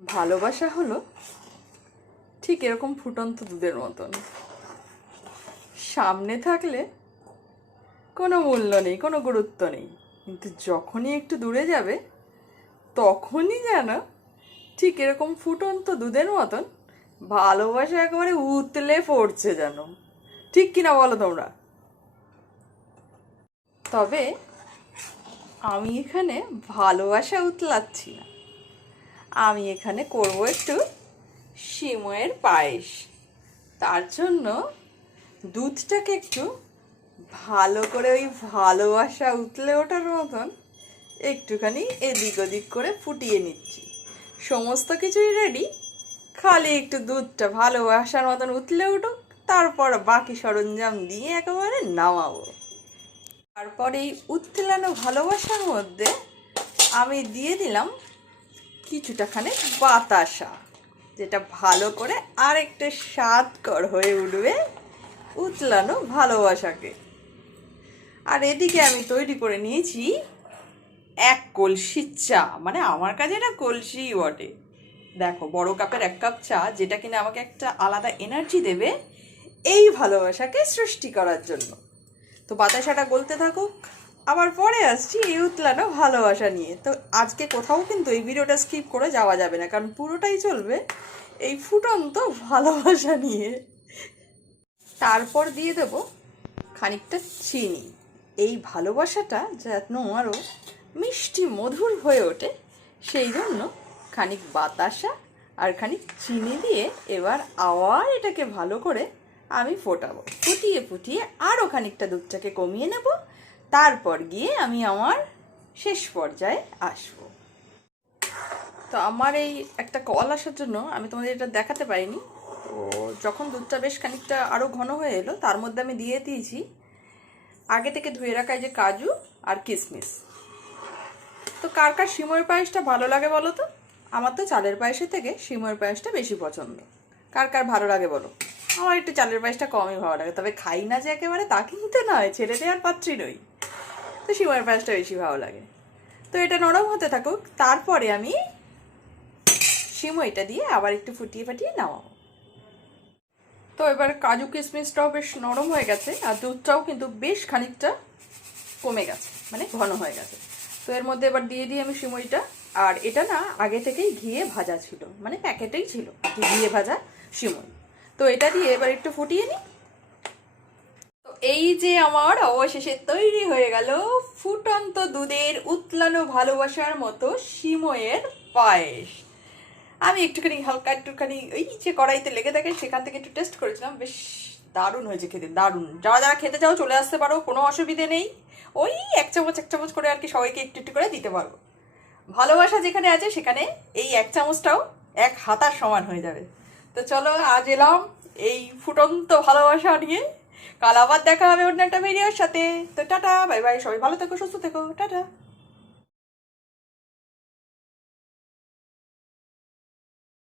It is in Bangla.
ভালোবাসা হলো ঠিক এরকম ফুটন্ত দুধের মতন। সামনে থাকলে কোনো মূল্য নেই, কোনো গুরুত্ব নেই। কিন্তু যখনই একটু দূরে যাবে, তখনই যেন ঠিক এরকম ফুটন্ত দুধের মতন ভালোবাসা একেবারে উতলে পড়ছে যেন। ঠিক কিনা বলো তোমরা? তবে আমি এখানে ভালোবাসা উতলাচ্ছি না। আমি এখানে করব একটু সিময়ের পায়েস। তার জন্য দুধটাকে একটু ভালো করে ওই ভালোবাসা উতলে ওঠার মতন একটুখানি এদিক ওদিক করে ফুটিয়ে নিচ্ছি। সমস্ত কিছুই রেডি খালি একটু দুধটা ভালোবাসার মতন উতলে উঠুক, তারপর বাকি সরঞ্জাম দিয়ে একেবারে নামাবো। তারপর এই উত্তেলানো ভালোবাসার মধ্যে আমি দিয়ে দিলাম কিছুটাখানে বাতাসা, যেটা ভালো করে আর একটু স্বাদকর হয়ে উঠবে উতলানো ভালোবাসাকে। আর এদিকে আমি তৈরি করে নিয়েছি এক কলসি চা মানে আমার কাছে এটা কলসিই বটে। দেখো, বড় কাপের এক কাপ চা, যেটা কিনা আমাকে একটা আলাদা এনার্জি দেবে এই ভালোবাসাকে সৃষ্টি করার জন্য। তো বাতাসাটা গলতে থাকুক। আবার পরে আসছি এই উতলানো ভালোবাসা নিয়ে। তো আজকে কোথাও কিন্তু এই ভিডিওটা স্কিপ করে যাওয়া যাবে না, কারণ পুরোটাই চলবে এই ফুটন্ত ভালোবাসা নিয়ে। তারপর দিয়ে দেব খানিকটা চিনি। এই ভালোবাসাটা যেন আরও মিষ্টি মধুর হয়ে ওঠে, সেই জন্য খানিক বাতাসা আর খানিক চিনি দিয়ে এবার আবার এটাকে ভালো করে আমি ফোটাবো। ফুটিয়ে ফুটিয়ে আরও খানিকটা দুধটাকে কমিয়ে নেব তারপর গিয়ে আমি আমার শেষ পর্যায়ে আসব। তো আমার এই একটা কল আসার জন্য আমি তোমাদের এটা দেখাতে পারিনি। তো যখন দুধটা বেশ খানিকটা আরও ঘন হয়ে এলো, তার মধ্যে আমি দিয়ে দিয়েছি আগে থেকে ধুয়ে রাখা যে কাজু আর কিশমিশ তো কার কার সিময়ের পায়েসটা ভালো লাগে বলো তো? আমার তো চালের পায়েসের থেকে সিময়ের পায়েসটা বেশি পছন্দ। কার কার ভালো লাগে বলো? আমার একটু চালের পায়েসটা কমই ভালো লাগে, তবে খাই না যে একেবারে তা কিন্তু নয়, ছেড়ে দেওয়ার পাত্রী নই। তো সিময়ের পায়েসটা বেশি ভালো লাগে। তো এটা নরম হতে থাকুক, তারপরে আমি সিমইটা দিয়ে আবার একটু ফুটিয়ে ফাটিয়ে নামাবো। তো এবার কাজু কিশমিশটাও বেশ নরম হয়ে গেছে, আর দুধটাও কিন্তু বেশ খানিকটা কমে গেছে মানে ঘন হয়ে গেছে। তো এর মধ্যে এবার দিয়ে দিই আমি সিমইটা আর এটা না আগে থেকেই ঘিয়ে ভাজা ছিল মানে প্যাকেটেই ছিল, ঘিয়ে ভাজা সিমই তো এটা দিয়ে এবার একটু ফুটিয়ে নিই। এই যে আমার অবশেষে তৈরি হয়ে গেল ফুটন্ত দুধের উতলানো ভালোবাসার মতো সিময়ের পায়েস। আমি একটুখানি, হালকা একটুখানি ওই যে কড়াইতে লেগে থাকে, সেখান থেকে একটু টেস্ট করেছিলাম। বেশ দারুণ হয়েছে খেতে, দারুণ। যারা যারা খেতে চাও চলে আসতে পারো, কোনো অসুবিধে নেই। ওই এক চামচ এক চামচ করে আর কি সবাইকে একটু একটু করে দিতে পারব। ভালোবাসা যেখানে আছে সেখানে এই এক চামচটাও এক হাতার সমান হয়ে যাবে। তো চলো, আজ এলাম এই ফুটন্ত ভালোবাসা নিয়ে। কাল আবার দেখা হবে অন্য একটা ভিডিওর সাথে। তো টাটা, বাই বাই, সবাই ভালো থেকো, সুস্থ থেকো, টাটা।